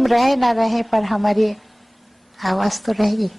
हम रहे ना रहे पर हमारी आवाज तो रहेगी।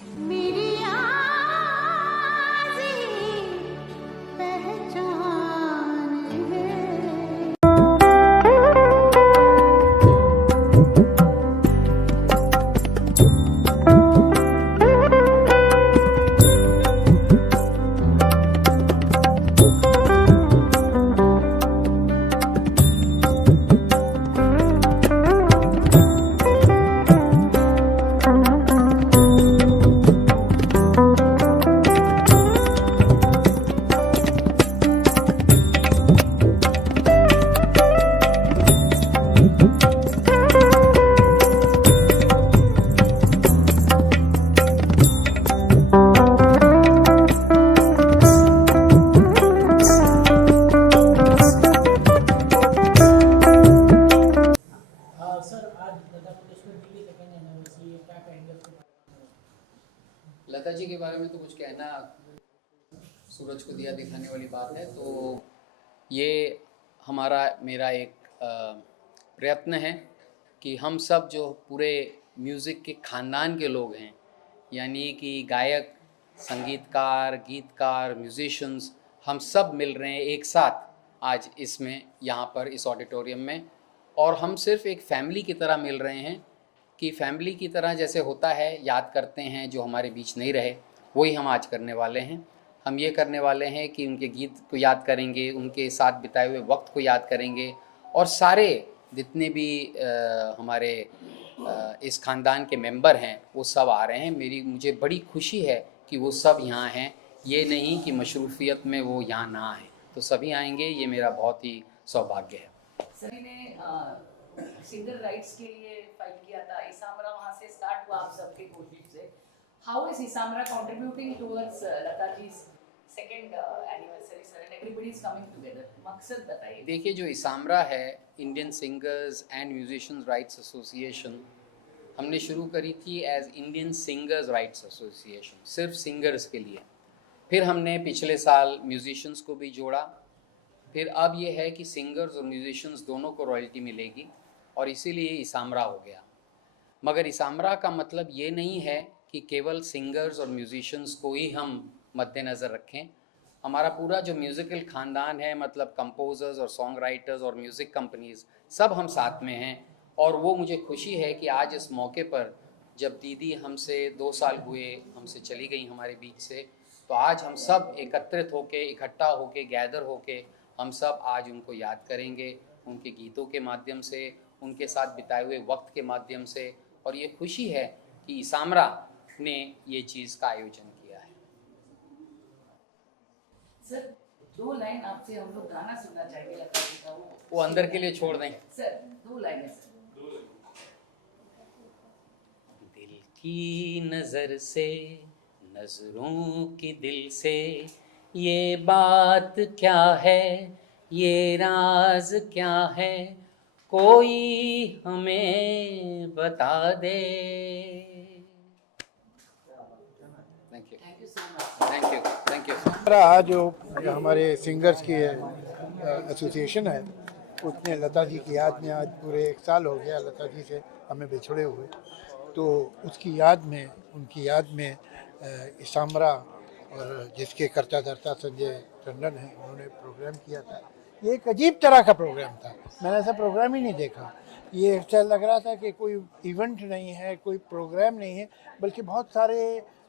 लता जी के बारे में तो कुछ कहना सूरज को दिया दिखाने वाली बात है। तो ये मेरा एक प्रयत्न है कि हम सब जो पूरे म्यूज़िक के ख़ानदान के लोग हैं, यानी कि गायक, संगीतकार, गीतकार, म्यूजिशियंस, हम सब मिल रहे हैं एक साथ आज इसमें, यहाँ पर इस ऑडिटोरियम में। और हम सिर्फ एक फैमिली की तरह मिल रहे हैं कि फैमिली की तरह जैसे होता है, याद करते हैं जो हमारे बीच नहीं रहे, वही हम आज करने वाले हैं। हम ये करने वाले हैं कि उनके गीत को याद करेंगे, उनके साथ बिताए हुए वक्त को याद करेंगे, और सारे जितने भी हमारे इस ख़ानदान के मेंबर हैं वो सब आ रहे हैं। मुझे बड़ी खुशी है कि वो सब यहाँ हैं, ये नहीं कि मशरूफियत में वो यहाँ ना आए, तो सभी आएंगे, ये मेरा बहुत ही सौभाग्य है। सभी ने सिंगर राइट्स के लिए फाइट किया था, इसामरा वहाँ से स्टार्ट हुआ आप सबके कोशिश से। How is ISAMRA contributing towards Lata जी's second anniversary sir and everybody is coming together? मकसद बताइए। देखिए, जो इसामरा है, Indian singers and musicians rights association, हमने शुरू करी थी as Indian singers rights association, सिर्फ सिंगर्स के लिए। फिर हमने पिछले साल म्यूजिशियंस को भी जोड़ा। फिर अब ये है कि सिंगर्स और म्यूजिशियंस दोनों को रॉयल्टी मिलेगी, और इसीलिए इसामरा हो गया। मगर इसामरा का मतलब ये नहीं है कि केवल सिंगर्स और म्यूजिशियंस को ही हम मद्देनज़र रखें। हमारा पूरा जो म्यूज़िकल ख़ानदान है, मतलब कंपोज़र्स और सॉन्ग राइटर्स और म्यूज़िक कंपनीज़, सब हम साथ में हैं। और वो मुझे खुशी है कि आज इस मौके पर, जब दीदी हमसे 2 साल हुए, हमसे चली गई हमारे बीच से, तो आज हम सब एकत्रित होके, इकट्ठा होके, गैदर होके, हम सब आज उनको याद करेंगे, उनके गीतों के माध्यम से, उनके साथ बिताए हुए वक्त के माध्यम से। और ये खुशी है कि इसामरा ने ये चीज़ का आयोजन किया है। सर, 2 लाइन आपसे हम लोग गाना सुनना चाहेंगे लता जी का। वो अंदर के लिए छोड़ दें सर, 2 लाइनें सर। दिल की नज़र से, नज़रों की दिल से, ये बात क्या है, ये राज क्या है, कोई हमें बता दे। Thank you, thank you so much. Thank you, thank you. आज जो हमारे सिंगर्स की एसोसिएशन है, उसने लता जी की याद में, आज पूरे 1 साल हो गया लता जी से हमें बिछड़े हुए, तो उसकी याद में, उनकी याद में इसामरा और जिसके कर्ता धर्ता संजय टंडन हैं, उन्होंने प्रोग्राम किया था। ये एक अजीब तरह का प्रोग्राम था, मैंने ऐसा प्रोग्राम ही नहीं देखा। ये ऐसा लग रहा था कि कोई इवेंट नहीं है, कोई प्रोग्राम नहीं है, बल्कि बहुत सारे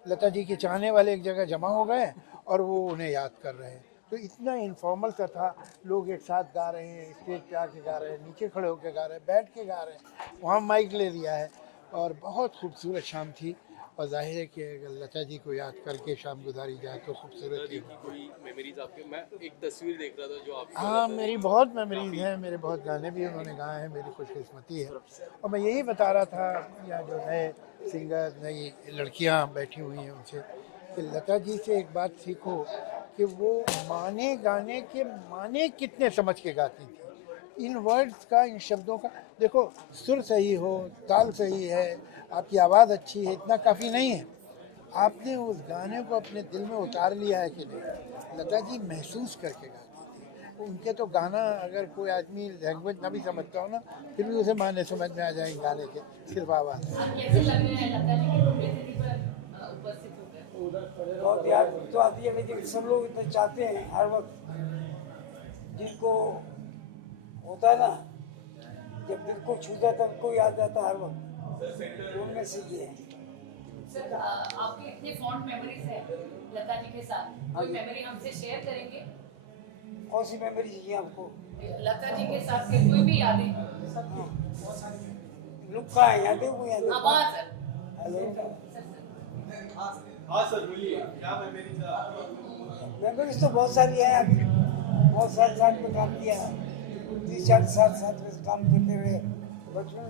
लता जी के चाहने वाले एक जगह जमा हो गए और वो उन्हें याद कर रहे हैं। तो इतना इनफॉर्मल सा था, लोग एक साथ गा रहे हैं, स्टेज पे आके गा रहे हैं, नीचे खड़े होकर गा रहे हैं, बैठ के गा रहे हैं, वहाँ माइक ले लिया है, और बहुत खूबसूरत शाम थी। और जाहिर है कि अगर लता जी को याद करके शाम गुजारी जाए तो खूबसूरत ही होगी। कोई मेमोरीज आपके? मैं एक तस्वीर देख रहा था जो आप। हाँ, मेरी बहुत मेमोरीज हैं, मेरे बहुत गाने भी उन्होंने गाए हैं, मेरी खुशकिस्मती है। और मैं यही बता रहा था, यहाँ जो नए सिंगर, नई लड़कियाँ बैठी हुई हैं, उनसे कि लता जी से एक बात सीखो कि वो गाने के माने कितने समझ के गाती थी। इन वर्ड्स का, इन शब्दों का, देखो सुर सही हो, ताल सही है, आपकी आवाज़ अच्छी है, इतना काफ़ी नहीं है, आपने उस गाने को अपने दिल में उतार लिया है कि नहीं। लता जी महसूस करके गाती थी, उनके तो गाना अगर कोई आदमी लैंग्वेज ना भी समझता हो ना, फिर भी उसे माने समझ में आ जाएंगे गाने के, सिर्फ आवाज़। अब कैसे लग रहा है लता जी की पुण्यतिथि पर उपस्थित होकर? बहुत याद तो आती है, लेकिन सब लोग इतना चाहते हैं हर वक्त, जिनको होता है ना, जब दिल को छू जाता है उनको याद आता है हर वक्त, उनमें से ये है। सर आपकी इतनी फॉन्ड मेमोरीज है लता जी के साथ, कोई मेमोरी हमसे शेयर करेंगे? कौन सी मेमोरी चाहिए आपको? लता जी के साथ के कोई भी यादें? लोग कहाँ हैं? यादें हुई यादें। आवाज सर। हेलो, हाँ सर बोलिए, क्या मेमोरीज मेमोरीज तो बहुत सारी है। अभी बहुत साल साथ में काम किया, 3-4 साल साथ में काम करते रहे, बचपन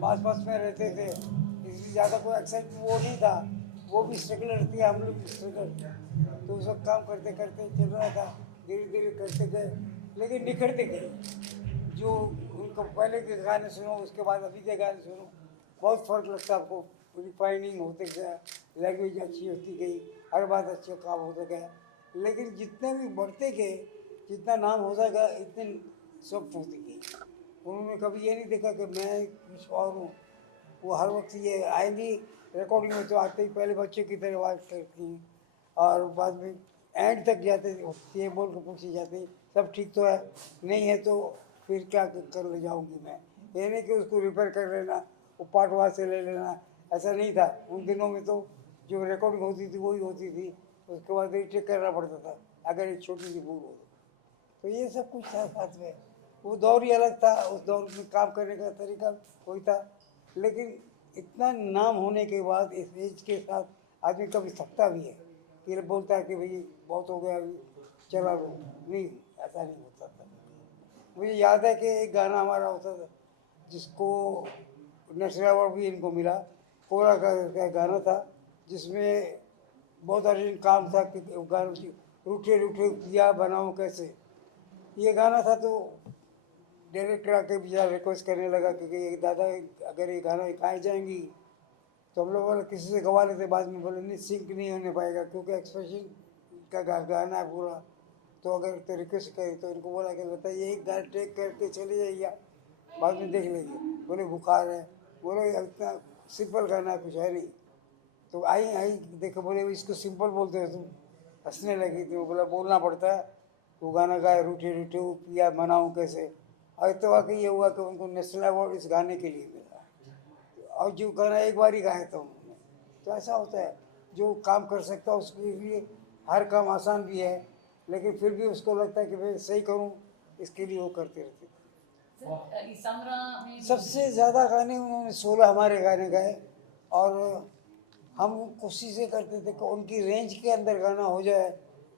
पास में रहते थे, इसलिए ज़्यादा कोई एक्साइटमेंट वो नहीं था। वो भी स्ट्रगलर थी, हम लोग भी स्ट्रगल, तो उस वक्त काम करते करते चल रहा था, धीरे धीरे करते गए, लेकिन निखरते गए। जो उनको पहले के गाने सुनो, उसके बाद अभी के गाने सुनो, बहुत फ़र्क लगता है आपको। रिफाइनिंग होते गया, लैंग्वेज अच्छी होती गई, हर बात अच्छा काम होता गया, लेकिन जितने भी बढ़ते गए, जितना नाम होता गया, इतने सॉफ्ट होती गई। उन्होंने कभी ये नहीं देखा कि मैं कुछ और हूँ। वो हर वक्त ये आएंगी रिकॉर्डिंग में, तो आते ही पहले बच्चे की तरह बात करती हैं, और बाद में एंड तक जाते ये बोल के पूछे जाते हैं सब ठीक तो है, नहीं है तो फिर क्या कर ले जाऊँगी मैं। ये नहीं कि उसको रिपेयर कर लेना, वो पार्ट वहाँ से ले लेना, ऐसा नहीं था। उन दिनों में तो जो रिकॉर्डिंग होती थी वही होती थी, उसके बाद रीटेक करना पड़ता था अगर एक छोटी सी भूल हो तो ये सब कुछ था साथ में। वो दौर ही अलग था, उस दौर में काम करने का तरीका कोई था, लेकिन इतना नाम होने के बाद इस एज के साथ आदमी कभी थकता भी है, फिर बोलता है कि भाई बहुत हो गया, अभी चला लो, नहीं, ऐसा नहीं होता था। मुझे याद है कि एक गाना हमारा होता था जिसको नेशनल अवार्ड भी इनको मिला, कोरा का गाना था, जिसमें बहुत अर्जेंट काम था कि गाना रूठे रूठे दिया बनाऊँ कैसे, ये गाना था। तो डायरेक्टर आके बेचारा रिक्वेस्ट करने लगा कि दादा अगर ये गाना गाए जाएंगी तो हम लोग बोले किसी से गवा लेते, बाद में बोले नहीं, सिंक नहीं होने पाएगा क्योंकि एक्सप्रेशन का गाना है पूरा, तो अगर तो रिक्वेस्ट करे तो इनको बोला कि बताइए एक गाना टेक करके चले जाइए, बाद में देख लेंगे। बोले बुखार है, बोले इतना सिंपल गाना है, कुछ है नहीं। तो आई देखो, बोले इसको सिंपल बोलते हो तुम, हंसने लगी। तो बोला बोलना पड़ता है, वो गाना गाए रूठे रूठे पिया मनाऊँ कैसे। और तो वाकई ये हुआ कि उनको नेशनल अवार्ड इस गाने के लिए मिला, और जो गाना एक बार ही गाया था उन्होंने। तो ऐसा होता है, जो काम कर सकता है उसके लिए हर काम आसान भी है, लेकिन फिर भी उसको लगता है कि भाई सही करूं, इसके लिए वो करते रहते। सर इसामरा में सबसे ज़्यादा गाने उन्होंने 16 हमारे गाने गाए, और हम कोशिश ये करते थे कि उनकी रेंज के अंदर गाना हो जाए,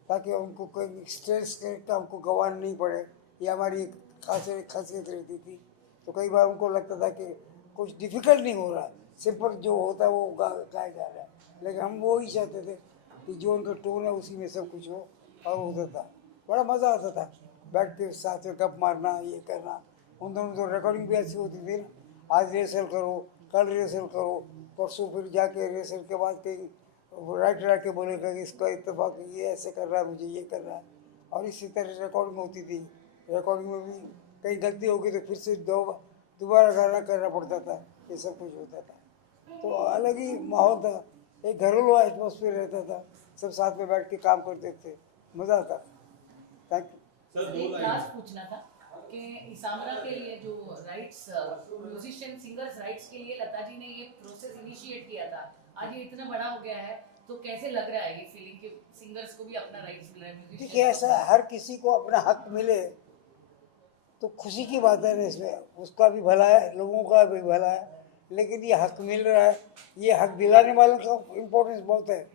ताकि उनको कोई स्ट्रेस का हमको गंवाना नहीं पड़े। ये हमारी एक खासियत रहती थी। तो कई बार उनको लगता था कि कुछ डिफ़िकल्ट नहीं हो रहा, सिंपल जो होता है वो गाया जा रहा है, लेकिन हम वो ही चाहते थे कि जो उनका टोन है उसी में सब कुछ हो, और होता था। बड़ा मज़ा आता था बैठ के साथ में गप मारना, ये करना। उन दोनों तो रिकॉर्डिंग भी ऐसी होती थी ना, आज रिहर्सल करो, कल रिहर्सल करो, परसों फिर जाके रिहर्सल के बाद कहीं राइटर आके बोलेगा कि इसका इत्तेफाक ये ऐसे कर रहा है, मुझे ये कर रहा है, और इसी तरह रिकॉर्डिंग होती थी। रिकॉर्डिंग में भी कहीं गलती हो गई तो फिर से दोबारा गाना करना पड़ता था, ये सब कुछ होता था। तो अलग ही माहौल था, एक घरेलू एटमॉस्फेयर रहता था, सब साथ में बैठ के काम करते थे, मज़ा आता। Thank you. एक लास्ट पूछना था कि इसामरा के लिए जो राइट्स, म्यूजिशियन सिंगर्स राइट्स के लिए लता जी ने ये प्रोसेस इनिशिएट किया था, आज ये इतना बड़ा हो गया है, तो कैसे लग रहा है ये फीलिंग कि सिंगर्स को भी अपना राइट्स मिल रहा है? देखिए, ऐसा हर किसी को अपना हक मिले तो खुशी की बात है ना, इसमें उसका भी भला है, लोगों का भी भला है, लेकिन ये हक मिल रहा है, ये हक दिलाने वालों का इम्पोर्टेंस बहुत है।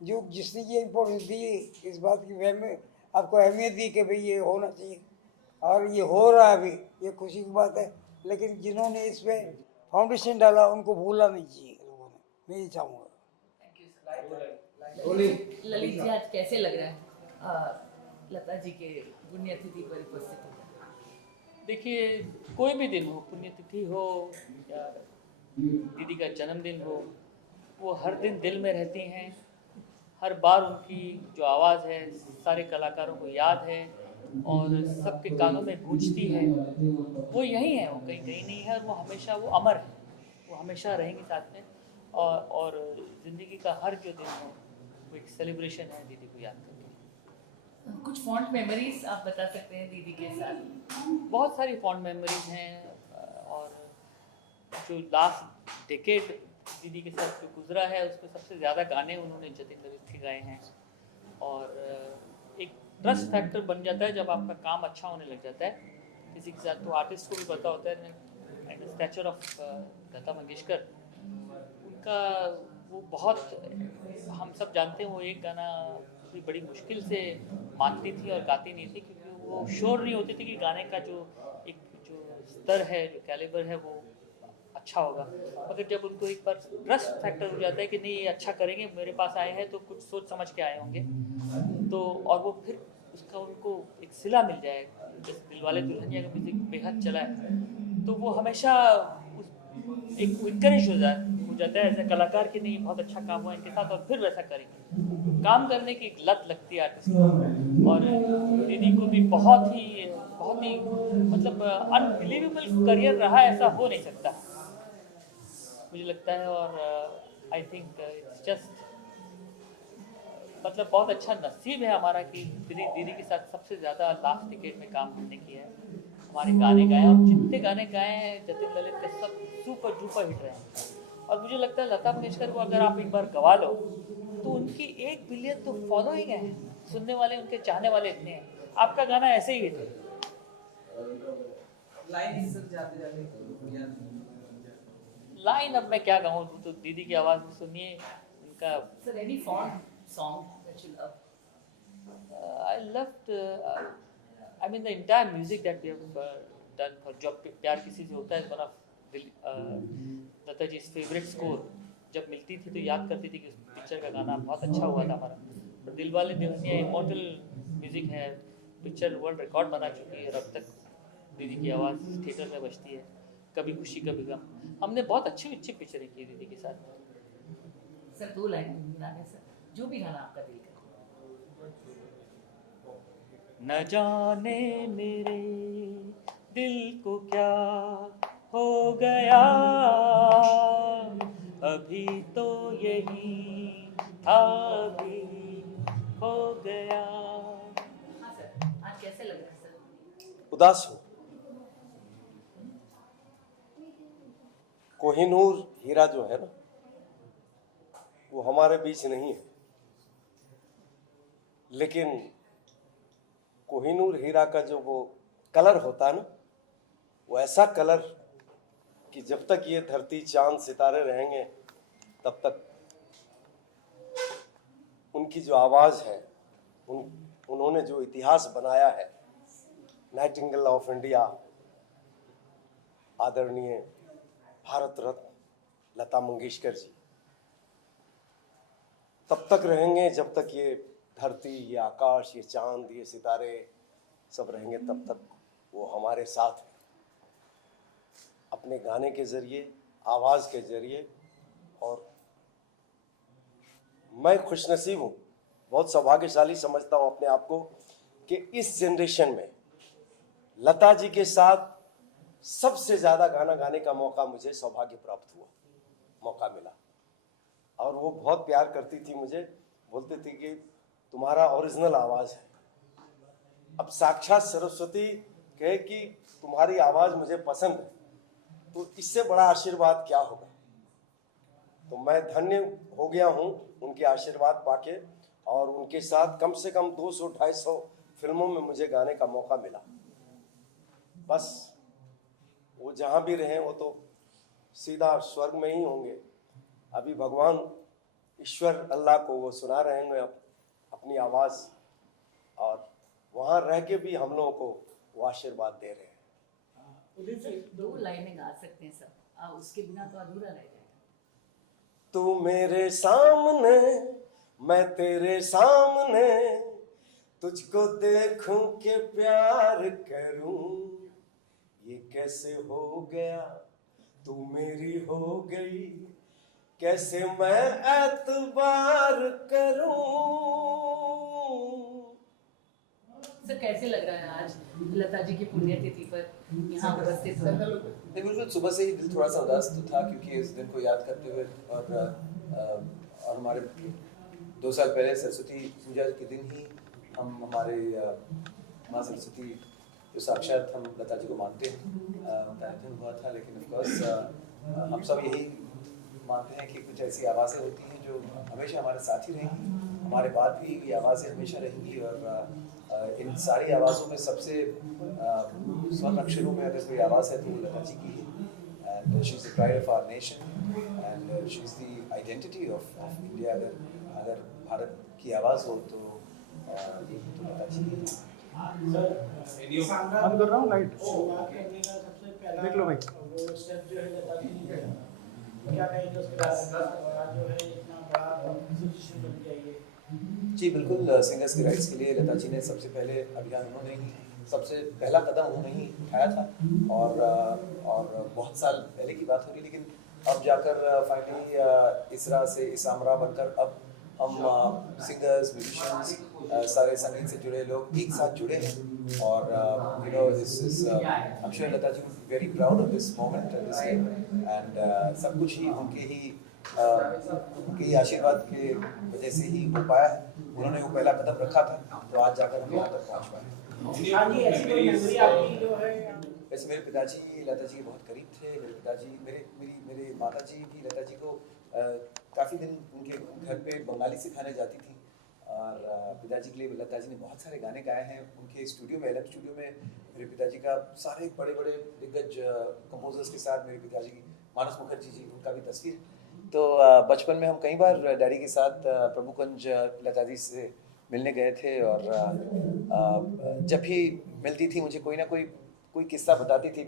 जो जिसने ये इम्पोर्टेंस दी, इस बात की आपको अहमियत दी कि भाई ये होना चाहिए, और ये हो रहा है अभी, ये खुशी की बात है। लेकिन जिन्होंने इस पर फाउंडेशन डाला उनको भूलना नहीं चाहिए लोगों ने, मैं ये चाहूँगा। ललित जी, आज कैसे लग रहा है लता जी के पुण्यतिथि पर उपस्थित होकर? देखिए, कोई भी दिन हो, पुण्यतिथि हो या दीदी का जन्मदिन हो, वो हर दिन दिल में रहती हैं। हर बार उनकी जो आवाज़ है सारे कलाकारों को याद है, और सबके कानों में गूंजती है, वो यही है, वो कहीं कहीं नहीं है, और वो हमेशा वो अमर है, वो हमेशा रहेंगी साथ में। और ज़िंदगी का हर जो दिन है वो एक सेलिब्रेशन है दीदी को याद करके। कुछ फॉन्ड मेमोरीज आप बता सकते हैं दीदी के साथ? बहुत सारी फॉन्ड मेमोरीज हैं, और जो लास्ट डेकेड दीदी के साथ जो गुजरा है उसमें सबसे ज़्यादा गाने उन्होंने जतिन ललित के गाए हैं। और एक ट्रस्ट फैक्टर बन जाता है जब आपका काम अच्छा होने लग जाता है किसी के साथ, तो आर्टिस्ट को भी पता होता है। And stature of Lata Mangeshkar, उनका वो बहुत, हम सब जानते हैं वो एक गाना भी बड़ी मुश्किल से मानती थी और गाती नहीं थी, क्योंकि वो श्योर नहीं होती थी कि गाने का जो स्तर है, जो कैलिबर है, वो अच्छा होगा। मगर जब उनको एक बार ट्रस्ट फैक्टर हो जाता है कि नहीं ये अच्छा करेंगे, मेरे पास आए हैं तो कुछ सोच समझ के आए होंगे, तो और वो फिर उसका उनको एक सिला मिल जाए, जैसे दिलवाले दुल्हनिया का म्यूजिक बेहद चला है, तो वो हमेशा एक इनकरेज हो जाता है ऐसे कलाकार की, नहीं बहुत अच्छा काम हुआ इनके साथ और फिर वैसा करेंगे। काम करने की एक लत लगती है आर्टिस्ट को, और दीदी को भी बहुत ही मतलब अनबिलीवेबल करियर रहा, ऐसा हो नहीं सकता मुझे लगता है। और आई थिंक इट्स जस्ट मतलब बहुत अच्छा नसीब है हमारा कि दीदी के साथ सबसे ज़्यादा लास्ट डिकेड में काम हमने किया है। हमारे गाने गाए, और जितने गाने गाए हैं जतिन ललित के सब सुपर डुपर हिट रहे हैं। और मुझे लगता है लता मंगेशकर को अगर आप एक बार गवा लो तो उनकी 1 बिलियन तो फॉलोइंग है, सुनने वाले, उनके चाहने वाले इतने हैं। आपका गाना ऐसे ही है। लाइन अब मैं क्या कहूँ, तो दीदी की आवाज़ में सुनिए उनका। Sir any fond song that you love? I loved, I mean the entire music that we have done for जब प्यार किसी से होता है, one of Lata ji favourite score. जब मिलती थी तो याद करती थी कि उस पिक्चर का गाना बहुत अच्छा हुआ था हमारा। पर दिलवाले दुल्हनिया इमॉर्टल म्यूजिक है, पिक्चर वर्ल्ड रिकॉर्ड बना चुकी है, और अब तक दीदी की आवाज़ थिएटर में बजती है। कभी खुशी कभी गम, हमने बहुत अच्छी पिक्चरें की दीदी के साथ। सर 2 लाइन गुनगुनाने सर, जो भी गाना आपका दिल करे। न जाने मेरे दिल को क्या हो गया, अभी तो यही था, अभी हो गया। हाँ सर, आज कैसे लग रहा है सर? उदास हूँ। कोहिनूर हीरा जो है ना, वो हमारे बीच नहीं है, लेकिन कोहिनूर हीरा का जो वो कलर होता है ना, वो ऐसा कलर कि जब तक ये धरती चांद सितारे रहेंगे तब तक उनकी जो आवाज़ है, उन्होंने जो इतिहास बनाया है, नाइटिंगेल ऑफ इंडिया, आदरणीय भारत रत्न लता मंगेशकर जी, तब तक रहेंगे जब तक ये धरती, ये आकाश, ये चांद, ये सितारे सब रहेंगे, तब तक वो हमारे साथ हैं। अपने गाने के जरिए, आवाज़ के जरिए। और मैं खुशनसीब हूँ, बहुत सौभाग्यशाली समझता हूँ अपने आप को कि इस जनरेशन में लता जी के साथ सबसे ज़्यादा गाना गाने का मौका मुझे सौभाग्य प्राप्त हुआ, मौका मिला। और वो बहुत प्यार करती थी मुझे, बोलती थी कि तुम्हारा ओरिजिनल आवाज़ है। अब साक्षात सरस्वती कहे कि तुम्हारी आवाज़ मुझे पसंद है, तो इससे बड़ा आशीर्वाद क्या होगा। तो मैं धन्य हो गया हूँ उनके आशीर्वाद पाके, और उनके साथ कम से कम 200-250 फिल्मों में मुझे गाने का मौका मिला। बस वो जहाँ भी रहें वो तो सीधा स्वर्ग में ही होंगे। अभी भगवान ईश्वर अल्लाह को वो सुना रहे हैं अपनी आवाज़, और वहाँ रह के भी हम लोगों को वो आशीर्वाद दे रहे हैं। सर 2 लाइनें गा सकते हैं सर, उसके बिना तो अधूरा रह जाएगा। तू मेरे सामने, मैं तेरे सामने, तुझको देखूं के प्यार करूं, ये कैसे हो गया, तू मेरी हो गई, कैसे मैं एतबार करूं। सर कैसे लग रहा है आज लता जी की पुण्यतिथि पर यहाँ उपस्थित होना? नहीं, बिल्कुल सुबह से ही दिल थोड़ा सा उदास तो था, क्योंकि इस दिन को याद करते हुए और हमारे 2 साल पहले सरस्वती पूजा के दिन ही हम हमारे माँ सरस्वती जो साक्षात हम लता जी को मानते हैं उनका निधन हुआ था। लेकिन ऑफकोर्स हम सब यही मानते हैं कि कुछ ऐसी आवाज़ें होती हैं जो हमेशा हमारे साथ ही रहेंगी, हमारे बाद भी ये आवाज़ें हमेशा रहेंगी। और इन सारी आवाज़ों में सबसे स्वर्ण अक्षरों में अगर कोई आवाज़ है तो वो लता जी की है। And she is the pride of our nation and she is the identity of India. अगर भारत की आवाज़ हो तो लता जी की है। बंद कर रहा हूँ लाइट, देख लो भाई। वो स्टेप जो है लता जी ने क्या कहेंगे उसके बाद जो है इतना बड़ा एसोसिएशन बन गया ये? जी बिल्कुल, सिंगर्स के राइट्स के लिए लता जी ने सबसे पहले अभियान उन्होंने ही, सबसे पहला कदम उन्होंने ही उठाया था। और बहुत साल पहले की बात हो रही, लेकिन अब जाकर फाइनली इसरा से इसामरा बनकर अब हम सिंगर्स, म्यूजिशियंस, सारे संगीत से जुड़े लोग एक साथ जुड़े हैं। और you know this is I am sure Lata ji would be very proud of this moment and this day. And सब कुछ ही उनके ही आशीर्वाद के वजह से ही हो पाया है। उन्होंने वो पहला कदम रखा था, तो आज जाकर हम यहाँ तक पहुँच पाए। हाँ जी, ऐसी कोई मेमोरी आपकी जो है? वैसे मेरे पिताजी लता जी के बहुत करीब थे। मेरे पिताजी मेरी माता जी भी लता जी को काफ़ी दिन उनके घर पे बंगाली सिखाने जाती थी। और पिताजी के लिए लता जी ने बहुत सारे गाने गाए हैं। उनके स्टूडियो में, एलएफ स्टूडियो में मेरे पिताजी का सारे बड़े बड़े दिग्गज कंपोजर्स के साथ मेरे पिताजी की, मानस मुखर्जी जी, उनका भी तस्वीर। तो बचपन में हम कई बार डैडी के साथ प्रभुकुंज लता जी से मिलने गए थे। और जब भी मिलती थी मुझे कोई ना कोई किस्सा बताती थी।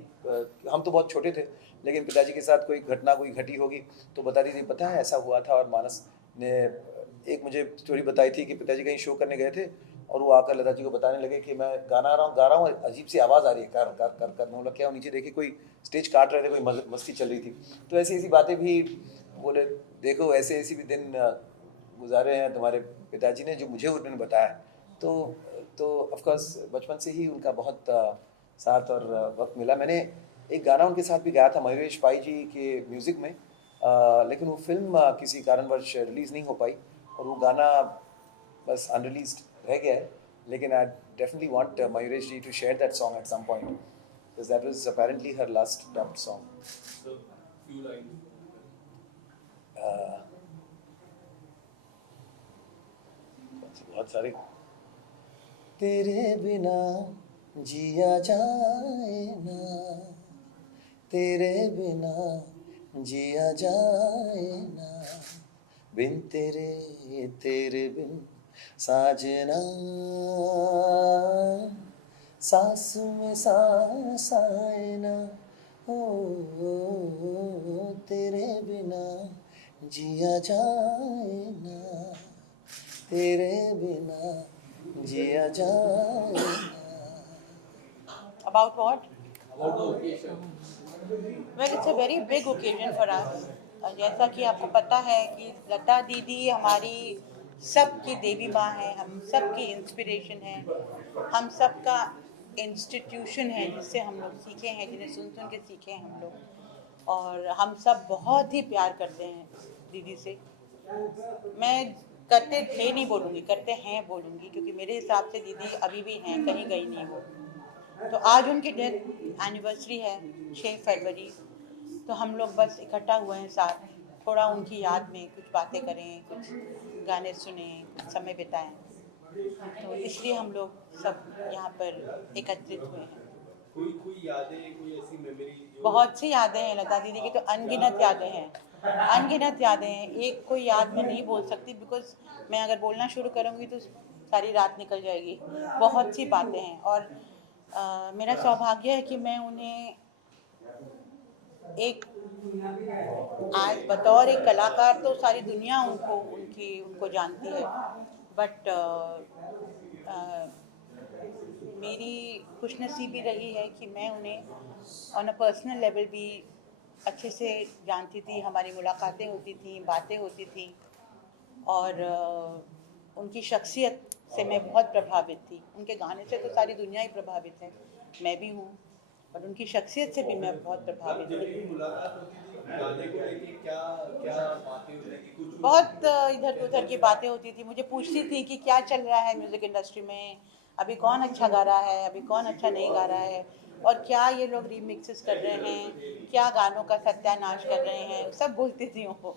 हम तो बहुत छोटे थे, लेकिन पिताजी के साथ कोई घटना कोई घटी होगी तो बताती थी, पता है ऐसा हुआ था। और मानस ने एक मुझे स्टोरी बताई थी कि पिताजी कहीं शो करने गए थे और वो आकर लता जी को बताने लगे कि मैं गा रहा हूँ, अजीब सी आवाज़ आ रही है, कर कर कर कर। मैं क्या, नीचे देखे कोई स्टेज काट रहे थे, कोई मस्ती चल रही थी। तो ऐसी बातें भी बोले, देखो ऐसे भी दिन गुजारे हैं तुम्हारे पिताजी ने, जो मुझे उन्होंने बताया। तो ऑफकोर्स बचपन से ही उनका बहुत साथ और वक्त मिला। मैंने एक गाना उनके साथ भी गाया था मयूरेश पाई जी के म्यूज़िक में, लेकिन वो फिल्म किसी कारणवश रिलीज़ नहीं हो पाई और वो गाना बस अनरिलीज्ड रह गया है। लेकिन I definitely want Mayuresh ji to share that song at some point, because that was apparently her last dubbed song. बहुत सारे। तेरे बिना जिया जाए ना, तेरे बिना जिया जाए ना, बिन तेरे बिन साजना, सांस में सांस आए ना, ओ तेरे बिना जिया जाए ना, तेरे बिना जिया जाए ना। About what? Well, it's a very big occasion for us. जैसा कि आपको पता है कि लता दीदी हमारी सबकी देवी माँ है, हम सबकी इंस्पिरेशन है, हम सबका इंस्टीट्यूशन है जिससे हम लोग सीखे हैं, जिन्हें सुन के सीखे हैं हम लोग। और हम सब बहुत ही प्यार करते हैं दीदी से। मैं करते थे नहीं बोलूँगी, करते हैं बोलूँगी, क्योंकि मेरे हिसाब से दीदी अभी भी हैं, कहीं गई नहीं वो। तो आज उनकी डेथ एनिवर्सरी है 6 फरवरी, तो हम लोग बस इकट्ठा हुए हैं साथ, थोड़ा उनकी याद में कुछ बातें करें, कुछ गाने सुने, कुछ समय बिताएं। तो इसलिए हम लोग सब यहाँ पर एकत्रित हुए हैं। कोई यादें, कोई ऐसी मेमोरी? बहुत सी यादें हैं लता दीदी की, तो अनगिनत यादें हैं, अनगिनत यादें हैं। एक कोई याद मैं नहीं बोल सकती, बिकॉज मैं अगर बोलना शुरू करूँगी तो सारी रात निकल जाएगी। बहुत सी बातें हैं और मेरा सौभाग्य है कि मैं उन्हें एक आज बतौर एक कलाकार तो सारी दुनिया उनको जानती है, बट मेरी खुशनसीबी रही है कि मैं उन्हें ऑन अ पर्सनल लेवल भी अच्छे से जानती थी। हमारी मुलाकातें होती थी, बातें होती थी और उनकी शख्सियत से मैं बहुत प्रभावित थी। उनके गाने से तो सारी दुनिया ही प्रभावित है, मैं भी हूँ, पर उनकी शख्सियत से भी मैं बहुत प्रभावित थी। मुलाकात होती थी गाने को लेके क्या क्या बातें होती थी? कुछ बहुत इधर उधर की बातें होती थी। मुझे पूछती थी कि क्या चल रहा है म्यूज़िक इंडस्ट्री में, अभी कौन अच्छा गा रहा है, अभी कौन अच्छा नहीं गा रहा है, और क्या ये लोग रीमिक्सेस कर रहे हैं, क्या गानों का सत्यानाश कर रहे हैं, सब बोलती थी वो।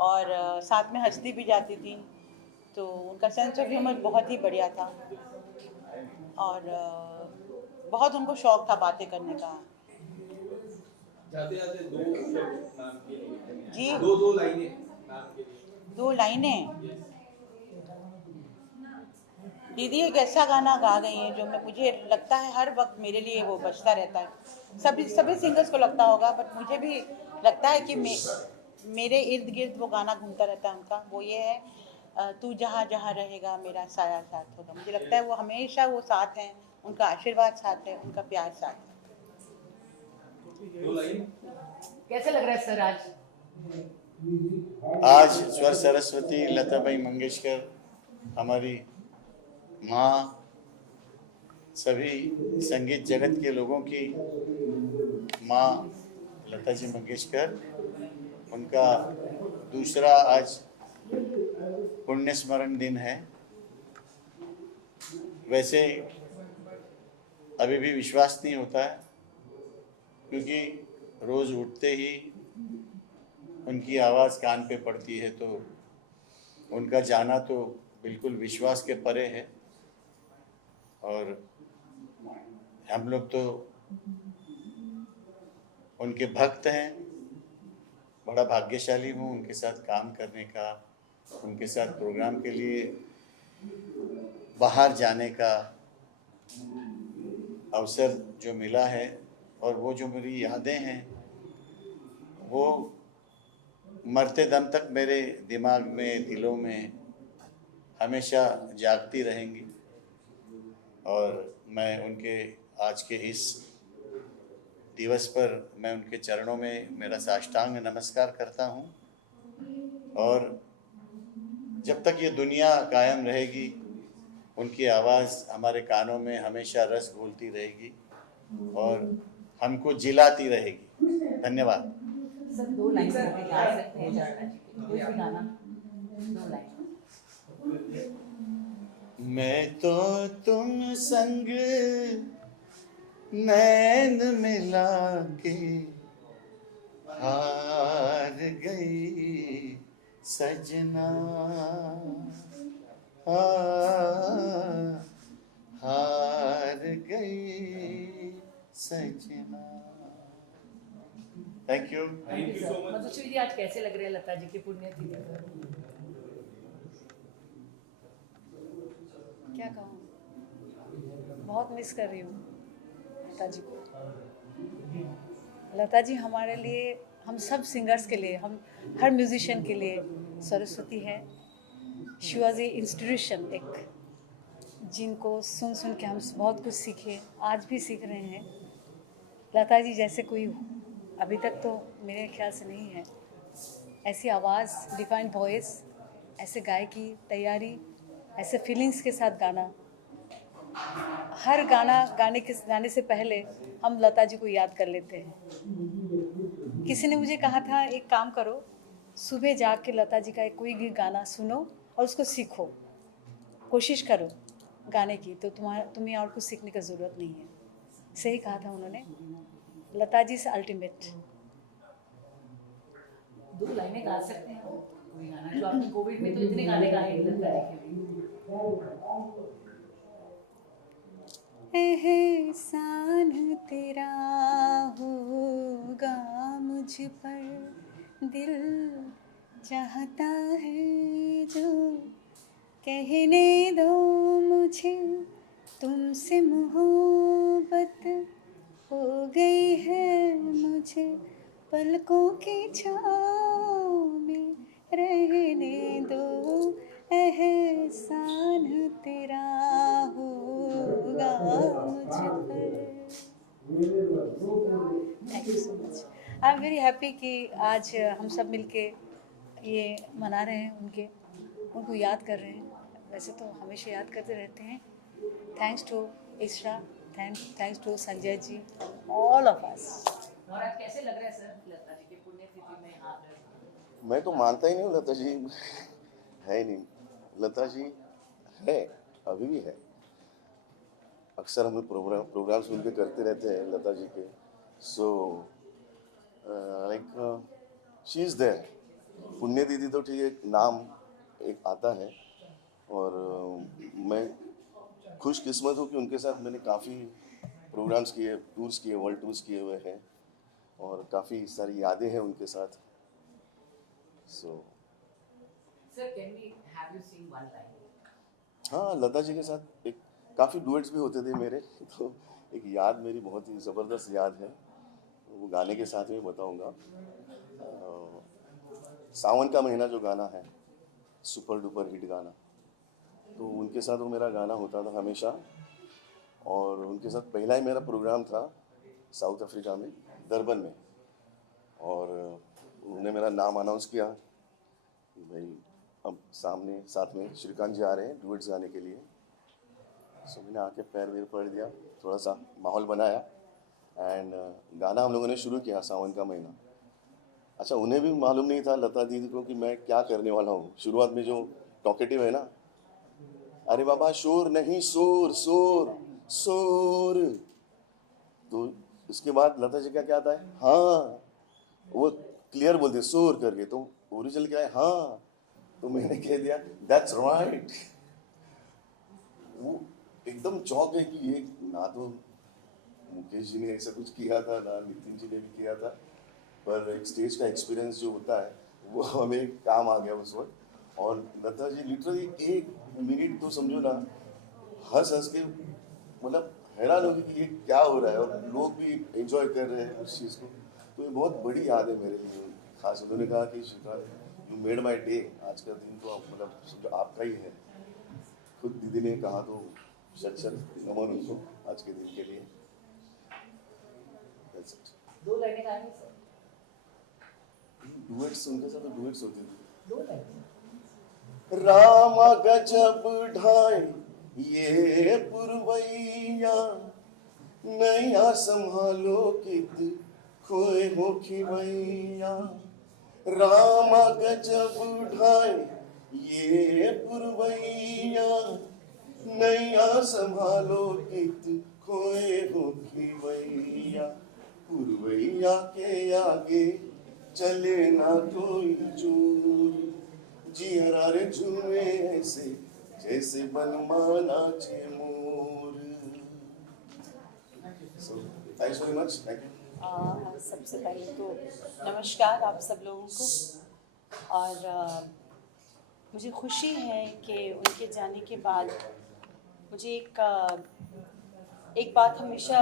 और साथ में हंसती भी जाती थी। तो उनका सेंस ऑफ ह्यूमर बहुत ही बढ़िया था, और बहुत उनको शौक था बातें करने का। जाते जाते दो शब्द नाम के लिए जी, दो लाइनें नाम के लिए 2 लाइनें। दीदी एक ऐसा गाना गा गई हैं जो मुझे लगता है हर वक्त मेरे लिए वो बजता रहता है। सभी सिंगर्स को लगता होगा, बट मुझे भी लगता है कि मेरे इर्द गिर्द वो गाना घूमता रहता है उनका। वो ये है, तू जहाँ जहाँ रहेगा मेरा साया साथ होगा। मुझे लगता है वो हमेशा वो साथ हैं, उनका आशीर्वाद साथ है, उनका प्यार साथ है। दो लाइन कैसे लग रहा है सर आज? आज स्वर सरस्वती लताबाई मंगेशकर, हमारी माँ, सभी संगीत जगत के लोगों की माँ लता जी मंगेशकर, उनका दूसरा आज पुण्य स्मरण दिन है। वैसे अभी भी विश्वास नहीं होता है, क्योंकि रोज़ उठते ही उनकी आवाज़ कान पे पड़ती है, तो उनका जाना तो बिल्कुल विश्वास के परे है। और हम लोग तो उनके भक्त हैं। बड़ा भाग्यशाली हूँ उनके साथ काम करने का, उनके साथ प्रोग्राम के लिए बाहर जाने का अवसर जो मिला है। और वो जो मेरी यादें हैं वो मरते दम तक मेरे दिमाग में, दिलों में हमेशा जागती रहेंगी। और मैं उनके आज के इस दिवस पर मैं उनके चरणों में मेरा साष्टांग नमस्कार करता हूँ। और जब तक ये दुनिया कायम रहेगी, उनकी आवाज़ हमारे कानों में हमेशा रस घोलती रहेगी और हमको जिलाती रहेगी। धन्यवाद। सर 2 लाइन गा सकते हैं जाटा जी के कोई भी गाना, 2 लाइन। मैं तो तुम संग नैन मिला के हार गई सजना, हार गई सजना। Thank you. Thank you so much. Madhushree ji आज कैसे लग रहे हैं लता जी की पुण्यतिथि पर? क्या कहूँ, बहुत मिस कर रही हूँ लता जी को। लता जी हमारे लिए, हम सब सिंगर्स के लिए, हम हर म्यूजिशियन के लिए सरस्वती है। शी वॉज ए इंस्टीट्यूशन, एक जिनको सुन सुन के हम बहुत कुछ सीखे, आज भी सीख रहे हैं। लता जी जैसे कोई अभी तक तो मेरे ख्याल से नहीं है। ऐसी आवाज़, डिफाइंड वॉइस, ऐसे गायकी तैयारी, ऐसे फीलिंग्स के साथ गाना। हर गाना गाने से पहले हम लता जी को याद कर लेते हैं। किसी ने मुझे कहा था, एक काम करो, सुबह जाग के लता जी का कोई भी गाना सुनो और उसको सीखो, कोशिश करो गाने की, तो तुम्हें और कुछ सीखने की ज़रूरत नहीं है। सही कहा था उन्होंने। लता जी से अल्टीमेट। 2 लाइनें गा सकते हैं कोई गाना जो आपने कोविड में तो इतने गाने गाए लता जी के लिए। एहसान तेरा होगा मुझ पर, दिल चाहता है जो कहने दो मुझे, तुमसे मोहब्बत हो गई है मुझे, पलकों की छाँव में रहने दो, एहसान तेरा होगा मुझ पर। Thank you so much. I am very happy कि आज हम सब मिलके ये मना रहे हैं, उनको याद कर रहे हैं। वैसे तो हमेशा याद करते रहते हैं. Thanks to Ishra, thanks to Sanjay ji, all of us. महाराज कैसे लग रहा है सर लता जी की पुण्यतिथि में यहाँ पे? मैं तो मानता ही नहीं हूँ लता जी है ही नहीं. लता जी है, अभी भी है. अक्सर हम लोग प्रोग्राम्स मिलकर करते रहते हैं लता जी के. So like she is there. पुण्य दीदी तो ठीक है, एक नाम एक आता है. और मैं खुशकिस्मत हूँ कि उनके साथ मैंने काफ़ी प्रोग्राम्स किए, टूर्स किए, वर्ल्ड टूर्स किए हुए हैं और काफ़ी सारी यादें हैं उनके साथ. So sir can we have you seen one line? हाँ, लता जी के साथ एक काफ़ी डुएट्स भी होते थे मेरे. तो एक याद मेरी बहुत ही ज़बरदस्त याद है, वो गाने के साथ में बताऊंगा. सावन का महीना जो गाना है, सुपर डुपर हिट गाना, तो उनके साथ वो मेरा गाना होता था हमेशा. और उनके साथ पहला ही मेरा प्रोग्राम था साउथ अफ्रीका में, डरबन में. और उन्होंने मेरा नाम अनाउंस किया कि भाई अब सामने साथ में श्रीकांत जी आ रहे हैं डुएट्स गाने के लिए. सो मैंने आके पैर वेर पड़ दिया, थोड़ा सा माहौल बनाया एंड गाना हम लोगों ने शुरू किया, सावन का महीना. अच्छा, उन्हें भी मालूम नहीं था लता दीदी को कि मैं क्या करने वाला हूँ. शुरुआत में जो टॉकेटिव है ना, अरे बाबा शोर नहीं शोर शोर शोर, तो उसके बाद लता जी का क्या आता है, हाँ, वो क्लियर बोलते शोर करके. तो ओरिजिनल क्या है, हाँ. तो मैंने कह दिया दैट्स राइट. वो एकदम चौंक है कि ये ना तो मुकेश जी ने ऐसा कुछ किया था, ना नितिन जी ने भी किया था, पर एक स्टेज का एक्सपीरियंस जो होता है वो हमें काम आ गया उस वक्त. और लता जी लिटरली 1 मिनट तो समझो ना, हंस हंस के मतलब हैरान हो गई कि ये क्या हो रहा है, और लोग भी एंजॉय कर रहे हैं उस चीज़ को. तो ये बहुत बड़ी याद है मेरे लिए. खास उन्होंने कहा कि यू मेड माई डे. आज का दिन तो मतलब समझो आपका ही है. खुद दीदी ने कहा तो शत नमन उनको आज के दिन के लिए. That's it. 2 लाइनें गाएंगे सर? डुएट्स उनके साथ तो डुएट्स होते थे. 2 लाइनें. रामा गजब ढाए ये पुरवैया, नैया संभालो कित खोए हो खिवैया. रामा गजब ढाए ये पुरवैया, नैया संभालो कित खोए हो खिवैया. पुरवैया के आगे चले ना कोई जोर, जियरा रे झूमे ऐसे जैसे बनमाना चे मोर. So, thanks very much. Thank you. सबसे पहले तो नमस्कार आप सब लोगों को. और मुझे खुशी है कि उनके जाने के बाद मुझे एक बात हमेशा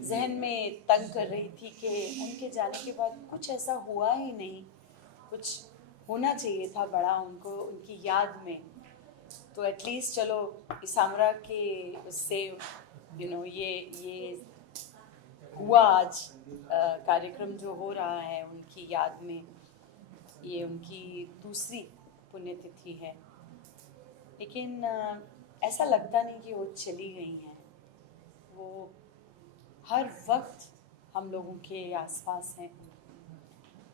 जहन में तंग कर रही थी कि उनके जाने के बाद कुछ ऐसा हुआ ही नहीं. कुछ होना चाहिए था बड़ा उनको उनकी याद में. तो एटलीस्ट चलो इसामरा के उससे ये हुआ आज कार्यक्रम जो हो रहा है उनकी याद में. ये उनकी दूसरी पुण्यतिथि है, लेकिन ऐसा लगता नहीं कि वो चली गई हैं. वो हर वक्त हम लोगों के आसपास हैं.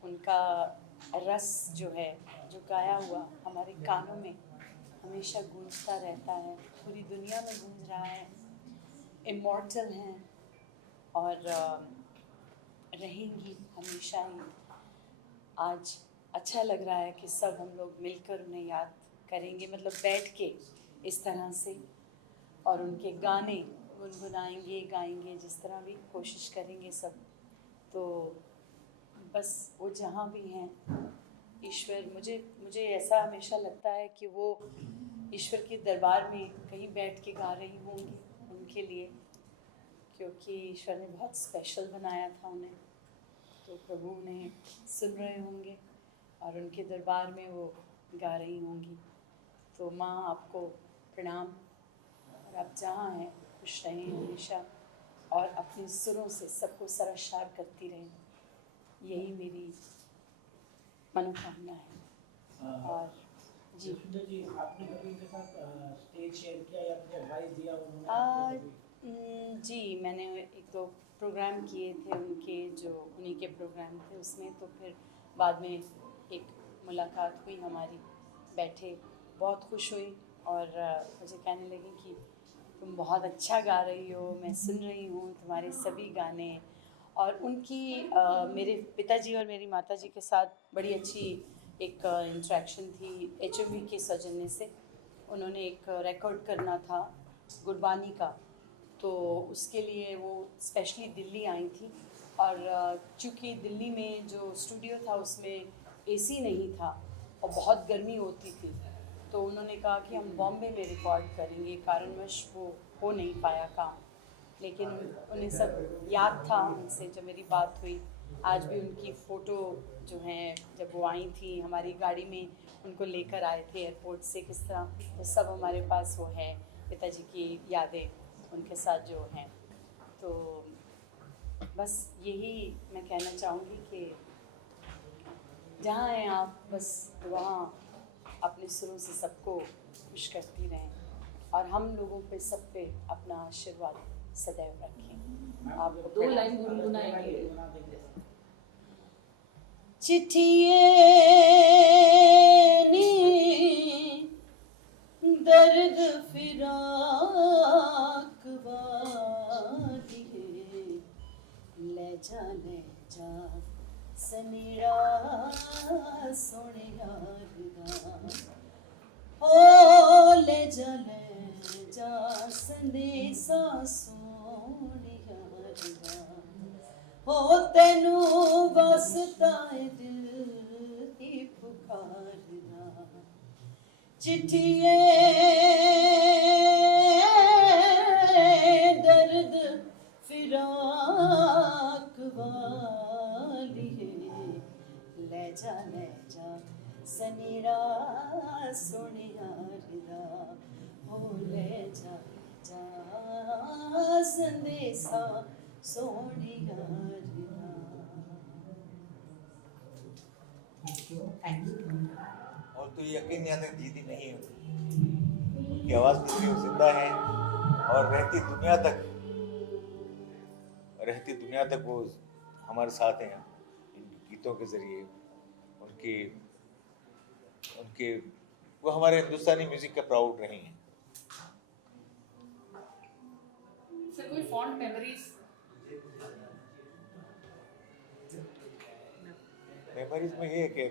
उनका रस जो है, जो गाया हुआ हमारे कानों में हमेशा गूंजता रहता है, पूरी दुनिया में गूंज रहा है. इमॉर्टल हैं और रहेंगी हमेशा ही. आज अच्छा लग रहा है कि सब हम लोग मिलकर उन्हें याद करेंगे, मतलब बैठ के इस तरह से, और उनके गाने गुनगुनाएंगे, गाएंगे, जिस तरह भी कोशिश करेंगे सब. तो बस वो जहाँ भी हैं, ईश्वर, मुझे ऐसा हमेशा लगता है कि वो ईश्वर के दरबार में कहीं बैठ के गा रही होंगी उनके लिए, क्योंकि ईश्वर ने बहुत स्पेशल बनाया था उन्हें. तो प्रभु उन्हें सुन रहे होंगे और उनके दरबार में वो गा रही होंगी. तो माँ आपको प्रणाम, और आप जहाँ हैं खुश रहें हमेशा और अपने सुरों से सबको सरशार करती रहें. यही मेरी मनोकामना है. और जी जी आपने कभी उनके साथ स्टेज शेयर किया या कुछ एडवाइस दिया उन्होंने आपको कभी? जी मैंने एक दो प्रोग्राम किए थे उनके, जो उन्हीं के प्रोग्राम थे उसमें, तो फिर बाद में एक मुलाकात हुई हमारी, बैठे, बहुत खुश हुई और मुझे कहने लगी कि तुम बहुत अच्छा गा रही हो, मैं सुन रही हूँ तुम्हारे सभी गाने। और उनकी मेरे पिताजी और मेरी माताजी के साथ बड़ी अच्छी एक इंटरेक्शन थी HMV के सौजन्य से। उन्होंने एक रिकॉर्ड करना था गुरबानी का, तो उसके लिए वो स्पेशली दिल्ली आई थी। और चूँकि दिल्ली में जो स्टूडियो था उसमें AC नहीं था और बहुत गर्मी होती थी, तो उन्होंने कहा कि हम बॉम्बे में रिकॉर्ड करेंगे, कारणवश वो हो नहीं पाया काम। लेकिन उन्हें सब याद था उनसे जब मेरी बात हुई। आज भी उनकी फ़ोटो जो हैं, जब वो आई थी हमारी गाड़ी में उनको लेकर आए थे एयरपोर्ट से, किस तरह वो सब हमारे पास वो है, पिताजी की यादें उनके साथ जो हैं। तो बस यही मैं कहना चाहूँगी कि जहाँ हैं आप, बस वहाँ अपने सुरों से सबको खुश करती रहें और हम लोगों पे सब पे अपना आशीर्वाद सदैव रखें। आपको 2 लाइन गुनगुनाएंगे। चिट्ठिए नी दर्द फिराक वाली ले जा सनेड़ा सोने यार हो ले जा संदेशा सोने यार हो तेनू बसता है दिल की पुकारना। चिट्ठिए दर्द फिराक वाली ले जा सनेरा सोनिया हो ले जा संदेशा सोनिया। और तो यकीन नहीं आता दीदी नहीं है, उनकी आवाज़ कितनी जिंदा है और रहती दुनिया तक वो हमारे साथ हैं इन गीतों के ज़रिए। उनके वो हमारे हिंदुस्तानी म्यूज़िक का प्राउड रही हैं। सर कोई फॉन्ड मेमोरीज? मेमोरीज में ये है कि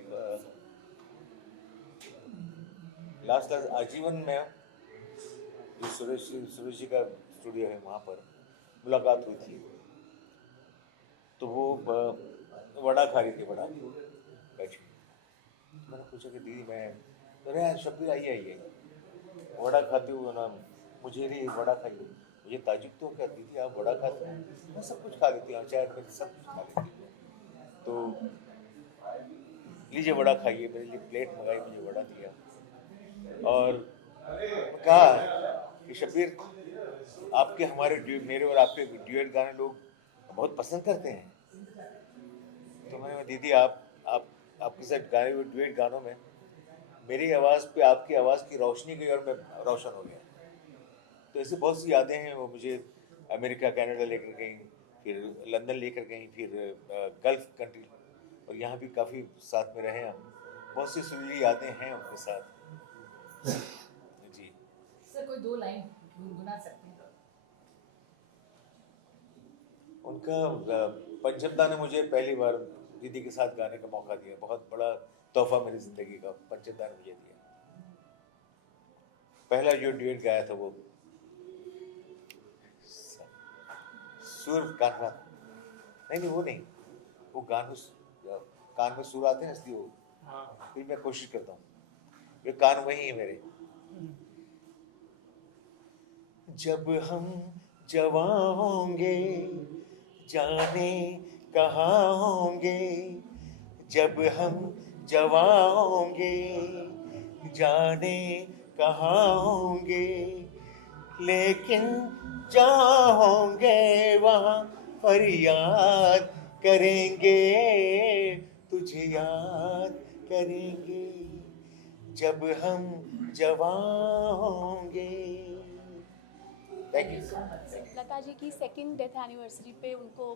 लास्ट आजीवन में जो सुरेश जी का स्टूडियो है वहाँ पर मुलाकात हुई थी, तो वो वड़ा खा रही थी, वड़ा बैठी। मैंने पूछा कि दीदी मैं अरे शब्बीर आइए वड़ा खाते हुए ना, मुझे नहीं वड़ा खाइए। मुझे ताजुब तो क्या दीदी आप वड़ा खाते हैं? मैं सब कुछ खा लेती हूँ, चाय में सब कुछ खा लेती हूँ। तो लीजिए वड़ा खाइए, मेरे लिए प्लेट मंगाई, मुझे वड़ा दिया और कहा कि शब्बीर आपके हमारे मेरे और आपके ड्यूएट गाने लोग बहुत पसंद करते हैं। तो मैंने दीदी आपके साथ गाए हुए ड्यूएट गानों में मेरी आवाज़ पे आपकी आवाज़ की रोशनी गई और मैं रोशन हो गया। तो ऐसी बहुत सी यादें हैं। वो मुझे अमेरिका कनाडा लेकर गई, फिर लंदन लेकर गई, फिर गल्फ कंट्री, और यहाँ भी काफ़ी साथ में रहे हम। बहुत सी सुरीली यादें हैं उनके साथ जी। सर कोई 2 लाइन गुनगुना सकते हैं? उनका पंचमदा ने मुझे पहली बार दीदी के साथ गाने का मौका दिया, बहुत बड़ा तोहफा मेरी ज़िंदगी का पंचमदा ने मुझे दिया। पहला जो ड्यूएट गाया था वो सुर कान्हा, नहीं वो नहीं, वो गानों कान में सुर आते हैं इसलिए वो, फिर मैं कोशिश करता हूँ, वे कान वही है मेरे। जब हम जवां होंगे जाने कहाँ होंगे, जब हम जवां होंगे जाने कहाँ होंगे, लेकिन जहाँ होंगे वहाँ फरियाद करेंगे, तुझे याद करेंगे। जब हम जवां होंगे। Thank you. लता जी की सेकंड डेथ एनिवर्सरी पे उनको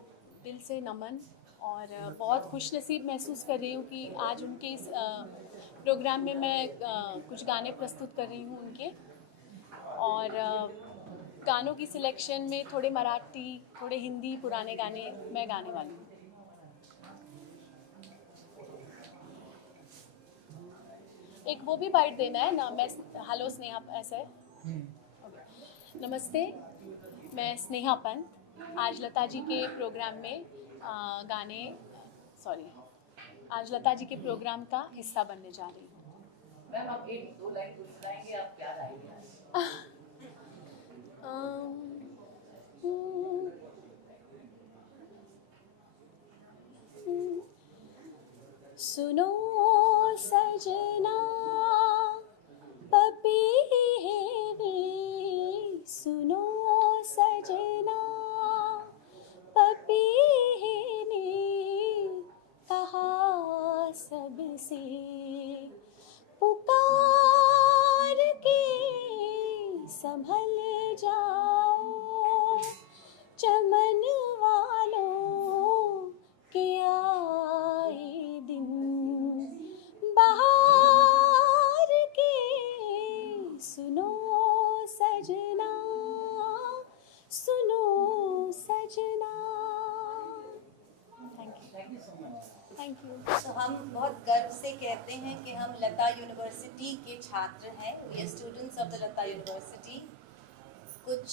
दिल से नमन, और बहुत खुश नसीब महसूस कर रही हूँ कि आज उनके इस प्रोग्राम में मैं कुछ गाने प्रस्तुत कर रही हूँ उनके, और गानों की सिलेक्शन में थोड़े मराठी, थोड़े हिंदी पुराने गाने मैं गाने वाली हूँ। एक वो भी बाइट देना है ना, मैं हेलो स्नेहा, ऐसा है। नमस्ते, मैं स्नेहा पंत, आज लता जी के प्रोग्राम में आज लता जी के प्रोग्राम का हिस्सा बनने जा रही हूँ। मैम आप एक दो लाइन गुनगुनाएंगे, आप क्या गाएंगे? सुनो सजना पपीहेनी, सुनो सजना पपीहेनी, कहा सबसे पुकार के संभल जाओ, चमन वालों के आए दिन, बहार के सुनो सजना, सुनो सजना। Thank you so much. Thank you. तो हम बहुत गर्व से कहते हैं कि हम लता यूनिवर्सिटी के छात्र हैं। We are students of the Lata university. कुछ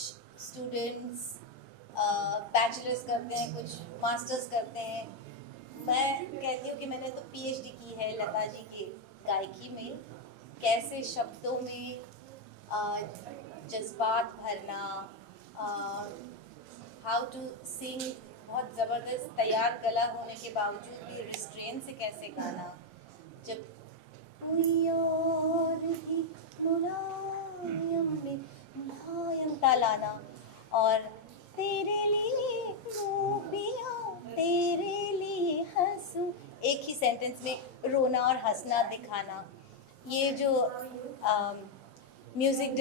स्टूडेंट्स बैचलर्स करते हैं, कुछ मास्टर्स करते हैं। मैं कहती हूँ कि मैंने तो पीएचडी की है लता जी की गायकी में। कैसे शब्दों में जज्बात भरना, हाउ टू सिंग, बहुत ज़बरदस्त तैयार गला होने के बावजूद भी रिस्ट्रेन से कैसे गाना, जब कोई और ही मुलायम में मुलायम तालाना, और तेरे लिए रो पिया तेरे लिए हंसूं, एक ही सेंटेंस में रोना और हंसना दिखाना। ये जो म्यूज़िक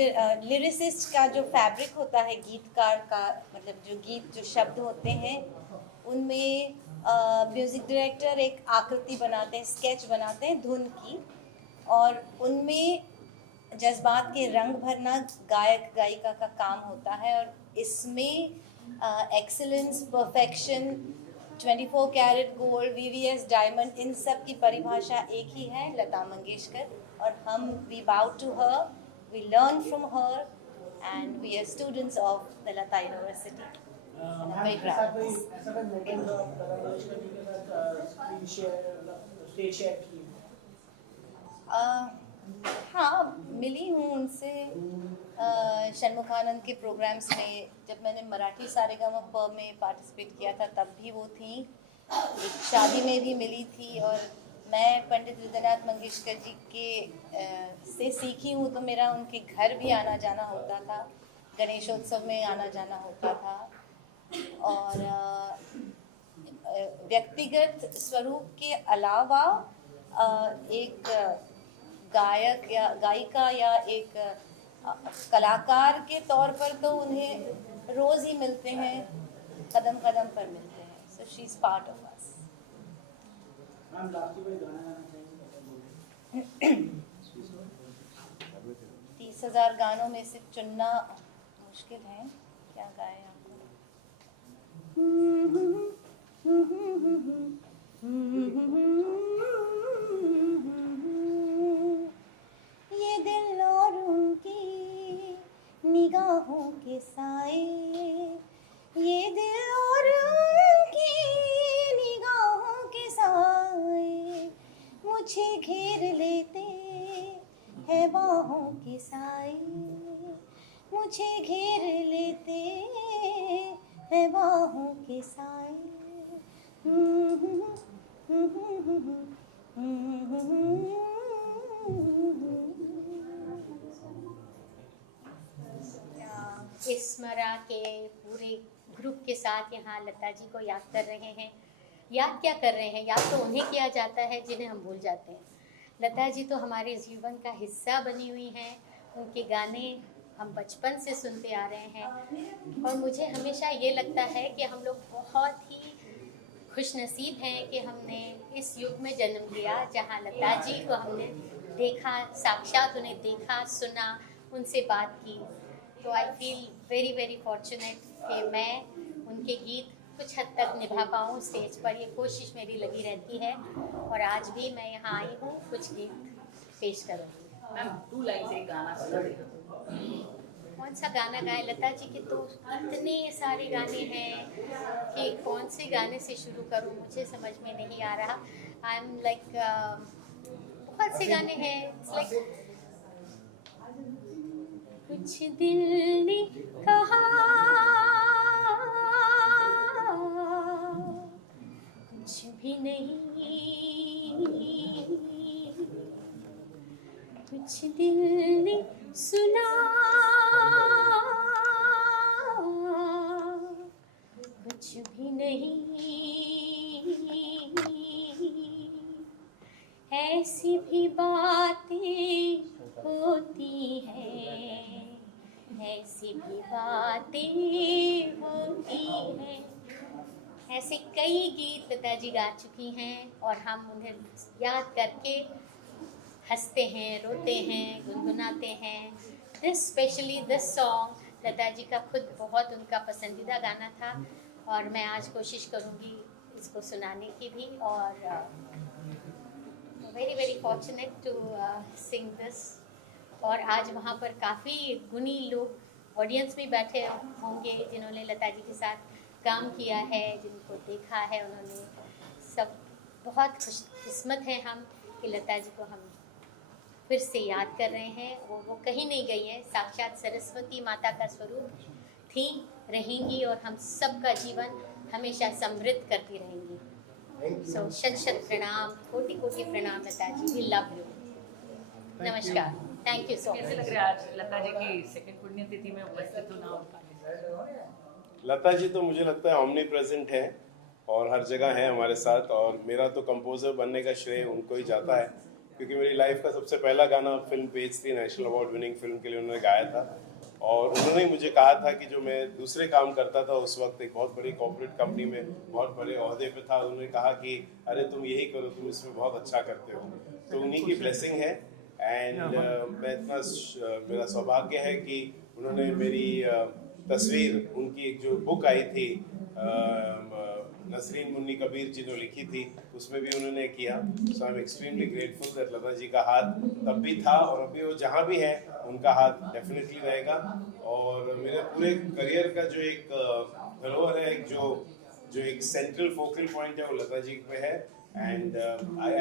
लिरिसिस्ट का जो फैब्रिक होता है, गीतकार का, मतलब जो गीत, जो शब्द होते हैं, उनमें म्यूज़िक डायरेक्टर एक आकृति बनाते हैं, स्केच बनाते हैं धुन की, और उनमें जज्बात के रंग भरना गायक गायिका का काम होता है। और इसमें excellence, perfection, 24 carat gold, VVS diamond, इन सब की परिभाषा एक ही है, लता मंगेशकर। और हम we bow to her, we learn from her, and we are students of the Lata University. And I'm very proud of this. ऐसा कोई मोमेंट जो लता मंगेशकर जी के साथ स्क्रीन शेयर, स्टेज शेयर की? हाँ, मिली हूँ उनसे षणमुखानंद के प्रोग्राम्स में। जब मैंने मराठी सारेगामा में पार्टिसिपेट किया था तब भी वो थी, एक शादी में भी मिली थी। और मैं पंडित हृदयनाथ मंगेशकर जी के से सीखी हूँ, तो मेरा उनके घर भी आना जाना होता था, गणेशोत्सव में आना जाना होता था। और व्यक्तिगत स्वरूप के अलावा एक गायक या गायिका या एक कलाकार के तौर पर तो उन्हें रोज़ ही मिलते हैं, कदम कदम पर मिलते हैं। So she is part of us. 30,000 गानों में से चुनना मुश्किल है, क्या गाए आपको? ये दिल और उनकी निगाहों के साए, ये दिल और उनकी निगाहों के साए, मुझे घेर लेते हैं बाहों के साए, मुझे घेर लेते हैं बाहों के साए। स्मरा के पूरे ग्रुप के साथ यहाँ लता जी को याद कर रहे हैं। याद क्या कर रहे हैं, याद तो उन्हें किया जाता है जिन्हें हम भूल जाते हैं। लता जी तो हमारे जीवन का हिस्सा बनी हुई हैं। उनके गाने हम बचपन से सुनते आ रहे हैं और मुझे हमेशा ये लगता है कि हम लोग बहुत ही खुशनसीब हैं कि हमने इस युग में जन्म लिया जहाँ लता जी को हमने देखा, साक्षात उन्हें देखा, सुना, उनसे बात की। तो I feel very very fortunate कि मैं उनके गीत कुछ हद तक निभा पाऊँ स्टेज पर। ये कोशिश मेरी लगी रहती है और आज भी मैं यहाँ आई हूँ कुछ गीत पेश करूँगी। मैम 2 लाइन से एक गाना सुना दें। कौन सा गाना गाए? लता जी के तो इतने सारे गाने हैं कि कौन से गाने से शुरू करूँ, मुझे समझ में नहीं आ रहा। आई एम लाइक बहुत से गाने हैं। कुछ दिल ने कहा, कुछ भी नहीं, कुछ दिल ने सुना, कुछ भी नहीं, ऐसी भी बातें होती हैं, ऐसी भी बातें होती हैं। ऐसे कई गीत लता जी गा चुकी हैं और हम उन्हें याद करके हंसते हैं, रोते हैं, गुनगुनाते हैं। स्पेशली दिस सॉन्ग लता जी का खुद बहुत उनका पसंदीदा गाना था और मैं आज कोशिश करूँगी इसको सुनाने की भी। और very very fortunate to sing this. और आज वहाँ पर काफ़ी गुणी लोग ऑडियंस में बैठे होंगे जिन्होंने लता जी के साथ काम किया है, जिनको देखा है उन्होंने। सब बहुत खुशकिस्मत हैं हम कि लता जी को हम फिर से याद कर रहे हैं। वो कहीं नहीं गई है, साक्षात सरस्वती माता का स्वरूप थी, रहेंगी और हम सबका जीवन हमेशा समृद्ध करती रहेंगी। सो शत शत प्रणाम, कोटि कोटि प्रणाम Lata ji, we love you. नमस्कार, थैंक यू सो मच। कैसे लग रहा है आज लता जी की सेकंड पुण्यतिथि में उपस्थित होना हो पाए? लता जी तो मुझे लगता है ऑमनी प्रेजेंट है और हर जगह है हमारे साथ। और मेरा तो कंपोजर बनने का श्रेय उनको ही जाता है, क्योंकि मेरी लाइफ का सबसे पहला गाना फिल्म पेज थी, नेशनल अवार्ड विनिंग फिल्म के लिए उन्होंने गाया था। और उन्होंने मुझे कहा था कि जो मैं दूसरे काम करता था उस वक्त एक बहुत बड़ी कॉर्पोरेट कंपनी में बहुत बड़े ओहदे पे था, उन्होंने कहा कि अरे तुम यही करो, तुम इसमें बहुत अच्छा करते हो। तो उन्हीं की ब्लेसिंग है। एंड मैं इतना मेरा सौभाग्य है कि उन्होंने मेरी तस्वीर, उनकी एक जो बुक आई थी नसरीन मुन्नी कबीर जी ने लिखी थी, उसमें भी उन्होंने किया। So I am extremely grateful that Lata ji का हाथ तब भी था और अभी वो जहाँ भी है उनका हाथ डेफिनेटली रहेगा। और मेरे पूरे करियर का जो एक धरोहर है, जो एक सेंट्रल फोकल पॉइंट है, वो लता जी पे है। And I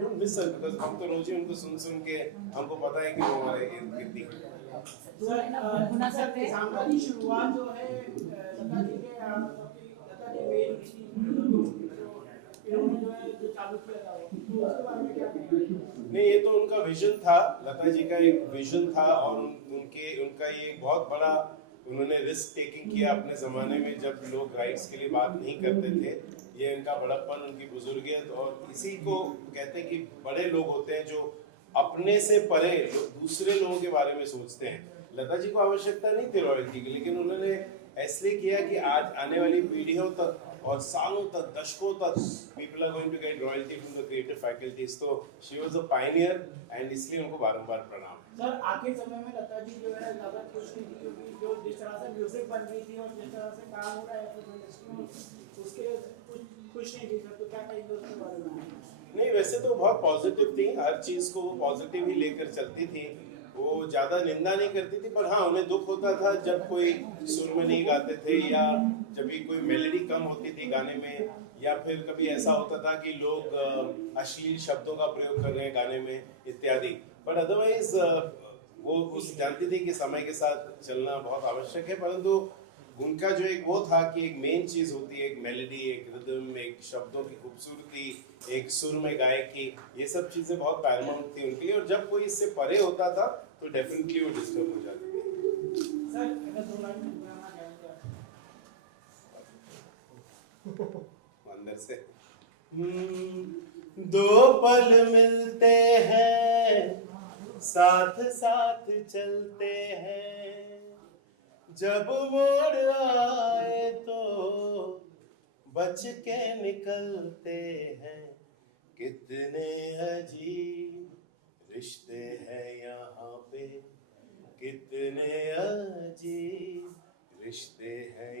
don't miss her, because हम तो रोज ही उनको सुन सुन के हमको पता है कि वो हमारे इर्द गिर्द ही है। सांबा की शुरुआत जो है लता जी के लता जी मेल इन्होंने जो चालू किया था, तो उसके बारे में क्या कहेंगे? नहीं, ये तो उनका विजन था, लता जी का एक विजन था और उनका ये बहुत बड़ा उन्होंने रिस्क टेकिंग किया अपने ज़माने में जब लोग राइट्स के लिए बात नहीं करते थे। ये इनका बड़प्पन, उनकी बुजुर्गियत, और इसी को कहते हैं कि बड़े लोग होते हैं जो अपने से परे दूसरे लोगों के बारे में सोचते हैं। लता जी को आवश्यकता नहीं थी रॉयल्टी की, लेकिन उन्होंने इसलिए किया कि आज आने वाली पीढ़ियों तक और सालों तक, दशकों तक people are going to get royalty from the creative faculties. तो she was a pioneer and इसलिए उनको बारंबार प्रणाम। सर आखिर समय में लता जी जो है ज़्यादा खुश नहीं थी, क्योंकि जो जिस तरह से म्यूजिक बन रही थी और जिस तरह से काम हो रहा है फिल्म इंडस्ट्री में, उसके खुश नहीं थी। सर तो क्या कहेंगे उसके बारे में? नहीं, वैसे तो बहुत पॉजिटिव थी, हर चीज़ को वो पॉजिटिव ही लेकर चलती थी। वो ज़्यादा निंदा नहीं करती थी, पर हाँ उन्हें दुख होता था जब कोई सुर में नहीं गाते थे, या जब भी कोई मेलोडी कम होती थी गाने में, या फिर कभी ऐसा होता था कि लोग अश्लील शब्दों का प्रयोग कर रहे हैं गाने में इत्यादि। बट अदरवाइज वो उस जानती थी कि समय के साथ चलना बहुत आवश्यक है। परंतु उनका जो एक वो था कि एक मेन चीज़ होती है, एक मेलोडी, एक रिदम, एक शब्दों की खूबसूरती, एक सुर में गायकी, ये सब चीज़ें बहुत पैरामाउंट थी उनके लिए। और जब कोई इससे परे होता था तो डेफिनेटली वो डिस्टर्ब हो जाती थी। सर अगर 2 लाइन बताना चाहेंगे अंदर से दो पल मिलते हैं, साथ साथ चलते हैं, जब मोड़ आए तो बच के निकलते हैं। कितने अजीब रिश्ते हैं यहाँ पे, कितने अजीब रिश्ते हैं